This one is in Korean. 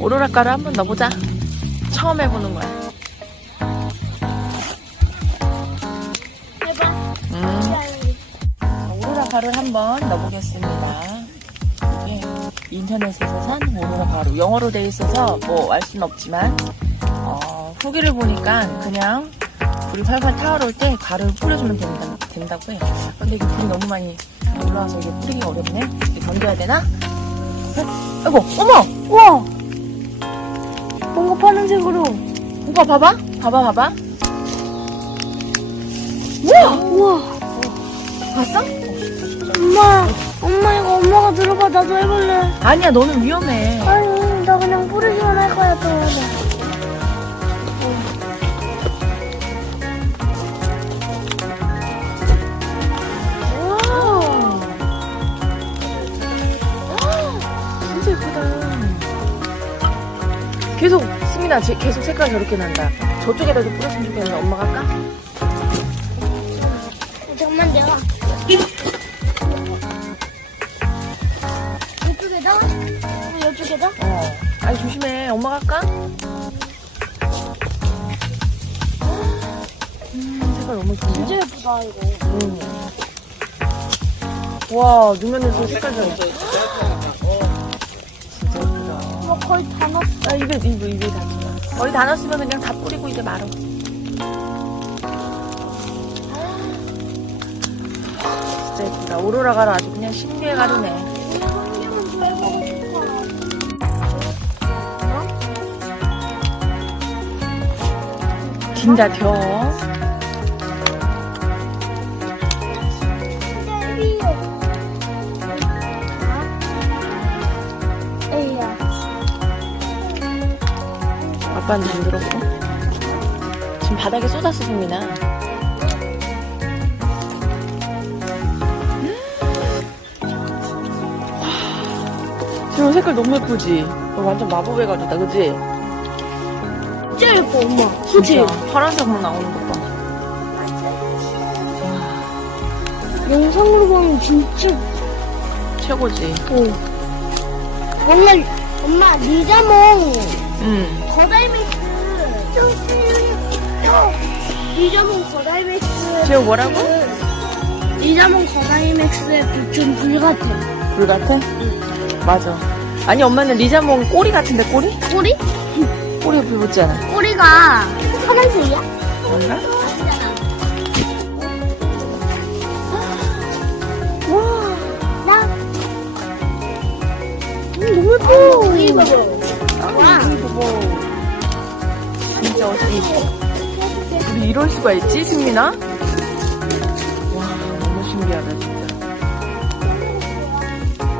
오로라 가루 한 번 넣어보자. 처음 해보는 거야. 해봐. 음. 오로라 가루를 한번 넣어보겠습니다. 이게 인터넷에서 산 오로라 가루. 영어로 돼 있어서 뭐 알 수는 없지만, 어, 후기를 보니까 그냥 불이 활활 타오를 때 가루를 뿌려주면 된다, 된다고 해요. 근데 이게 불이 너무 많이 올라와서 이게 뿌리기가 어렵네. 이렇게 던져야 되나? 아이고, 어머! 우와! 뭔가 파란색으로. 오빠 봐봐. 봐봐, 봐봐. 우와! 우와! 봤어? 엄마, 엄마 이거 엄마가 들어봐. 나도 해볼래. 아니야, 너는 위험해. 아니, 진짜 예쁘다. 계속, 승민아, 제- 계속 색깔 저렇게 난다. 저쪽에다 좀 뿌렸으면 좋겠는데, 엄마가 할까? 잠깐만, 내가. 이쪽에다? 어, 이쪽에다? 어. 아니, 조심해. 엄마가 할까? 음, 색깔 너무 좋네. 진짜 예쁘다, 이거. 음. 와, 눈면에서 색깔 잘진 아, 입에, 입에, 입에 다. 거의 다 넣었으면 그냥 다 뿌리고 이제 말어. 진짜 예쁘다. 오로라 가루 아주 그냥 신비의 가루네. 싶어. 긴다, 겨. 에이야. 아빠는 안 들었고. 지금 바닥에 승민아. 지금 색깔 너무 예쁘지? 완전 마법의 가루다, 그지? 진짜 예뻐, 엄마. 진짜 파란색만 나오는 것 봐. 영상으로 보면 진짜 최고지. 예뻐. 엄마, 엄마, 리자몽. 응. 거달맥스. 리자몽 거달맥스. 지금 뭐라고? 리자몽 거달맥스의 빛은 불 같아. 불 같아? 맞아. 아니, 엄마는 리자몽 꼬리 같은데, 꼬리? 꼬리? 꼬리에 불 붙잖아. 꼬리가 파란색이야? 그런가? 우리 이럴 수가 있지, 승민아? 와, 너무 신기하다, 진짜.